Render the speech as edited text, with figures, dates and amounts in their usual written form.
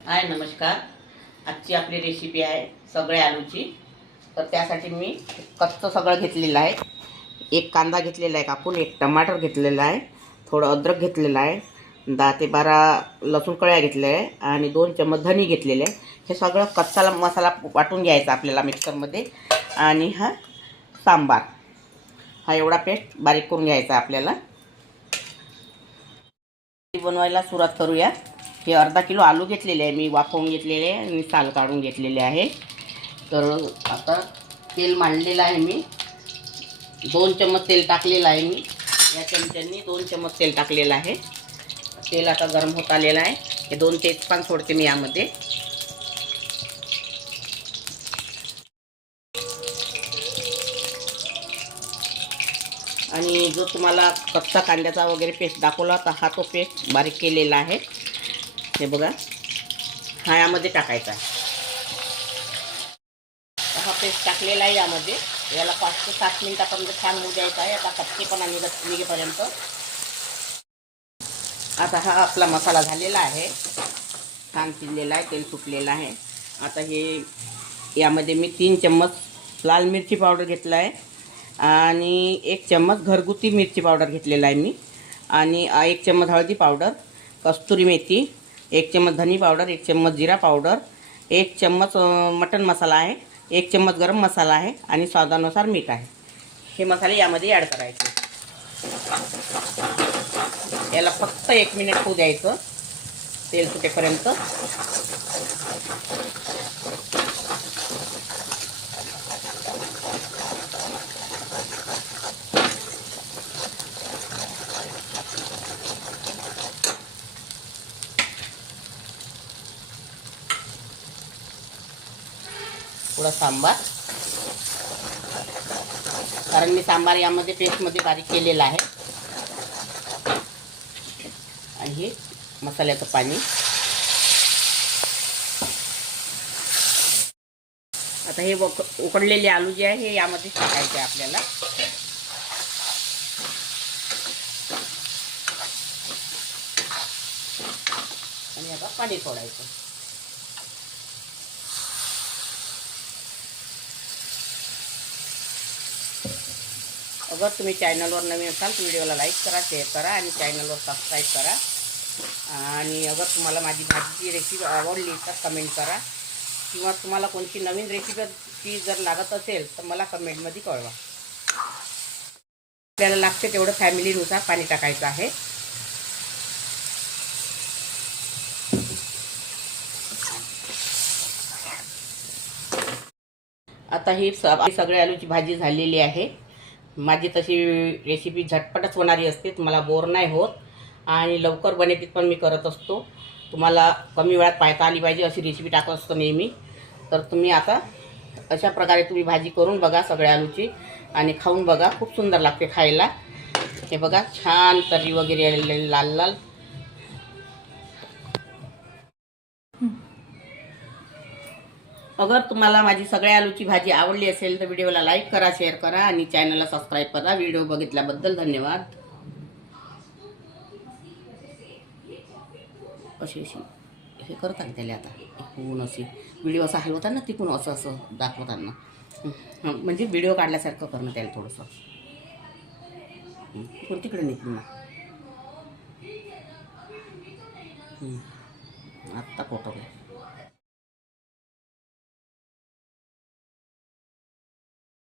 हाय नमस्कार. आजची आपली रेसिपी आहे सगळे आलूची. तर त्यासाठी मी कच्चं सगळं घेतलेलं आहे. एक कांदा घेतलेला आहे कापून, एक टमाटर घेतलेला आहे, थोडं अद्रक घेतलेलं आहे, 10 ते 12 लसूण कळ्या घेतल्या आहे आणि 2 चम्मच धनी घेतलेले आहे. हे सगळं कच्चा मसाला वाटून घ्यायचा आपल्याला मिक्सरमध्ये. आणि हा सांबार, हा एवढा पेस्ट बारीक करून घ्यायचा आपल्याला. बनवायला सुरुवात करूया. हे अर्धा किलो आलू घेतलेले आहे मी, वाफवून घेतलेले आहे आणि साल काढून घेतलेले आहे. तर आता तेल मांडलेलं आहे मी. 2 चम्मच तेल टाकलेलं आहे मी. या चमच्यांनी 2 चम्मच तेल टाकलेलं आहे. तेल आता गरम होत आलेलं आहे. हे 2 तेजपान सोडते मी यामध्ये. आणि जो तुम्हाला कच्चा कांद्याचा वगैरे पेस्ट दाखवला तर हा तो पेस्ट बारीक केलेला आहे. हे बघा, हा यामध्ये टाकायचा आहे. हा पेस्ट टाकलेला आहे यामध्ये. याला 5 ते 7 मिनिटापर्यंत छान होऊ द्यायचा आहे. आता कच्चेपणा निघेपर्यंत. आता हा आपला मसाला झालेला आहे, छान शिजलेला आहे, तेल सुटलेलं आहे. आता हे यामध्ये मी 3 चम्मच लाल मिरची पावडर घेतला आहे आणि 1 चम्मच घरगुती मिरची पावडर घेतलेला आहे मी. आणि 1 चम्मच हळदी पावडर, कस्तुरी मेथी, 1 चम्मच धनी पावडर, 1 चम्मच जिरा पावडर, 1 चम्मच मटन मसाला आहे, 1 चम्मच गरम मसाला आहे आणि स्वादानुसार मीठ आहे. हे मसाले यामध्ये ॲड करायचे. याला फक्त 1 मिनिट होऊ द्यायचं तेल सुटेपर्यंत. थोडा सांबार, कारण मी सांबार यामध्ये पेस्टमध्ये बारीक केलेला आहे. आणि हे मसाल्याचं पाणी. आता हे उकडलेले आलू जे आहे हे यामध्ये टाकायचे आपल्याला. आणि आता पाणी सोडायचं. अगर तुम्ही चॅनलवर नवीन असाल तर व्हिडिओला लाईक करा, शेअर करा आणि चॅनलवर सबस्क्राईब करा. आणि अगर तुम्हाला माझी भाजीची रेसिपी आवडली तर कमेंट करा, किंवा तुम्हाला कोणती नवीन रेसिपी जर लागत असेल तर मला कमेंटमध्ये कळवा. आपल्याला लागते तेवढं फॅमिलीनुसार पाणी टाकायचं आहे. आता ही सगळ्या आलूची भाजी झालेली आहे. माझी तशी रेसिपी झटपटच होणारी असते, तुम्हाला बोर नाही होत आणि लवकर बनेल पण मी करत असतो. तुम्हाला कमी वेळात पाहता आली पाहिजे अशी रेसिपी टाकत असतो नेहमी. तर तुम्ही आता अशा प्रकारे तुम्ही भाजी करून बघा सगळ्या आलूची आणि खाऊन बघा, खूप सुंदर लागते खायला. हे बघा, छान तर्री वगैरे आलेली लाल लाल. अगर तुम्हाला माझी सगळ्या आलूची भाजी आवडली असेल तर व्हिडिओला लाईक करा, शेअर करा आणि चॅनलला सबस्क्राईब करा. व्हिडिओ बघितल्याबद्दल धन्यवाद. अशी हे करतात त्याला आता इकडून अशी व्हिडिओ असा हलवतात ना, तिकडून असं असं दाखवताना, म्हणजे व्हिडिओ काढल्यासारखं करणं त्याला थोडंसं. तिकडे निघून ना आत्ता फोटो घ्या.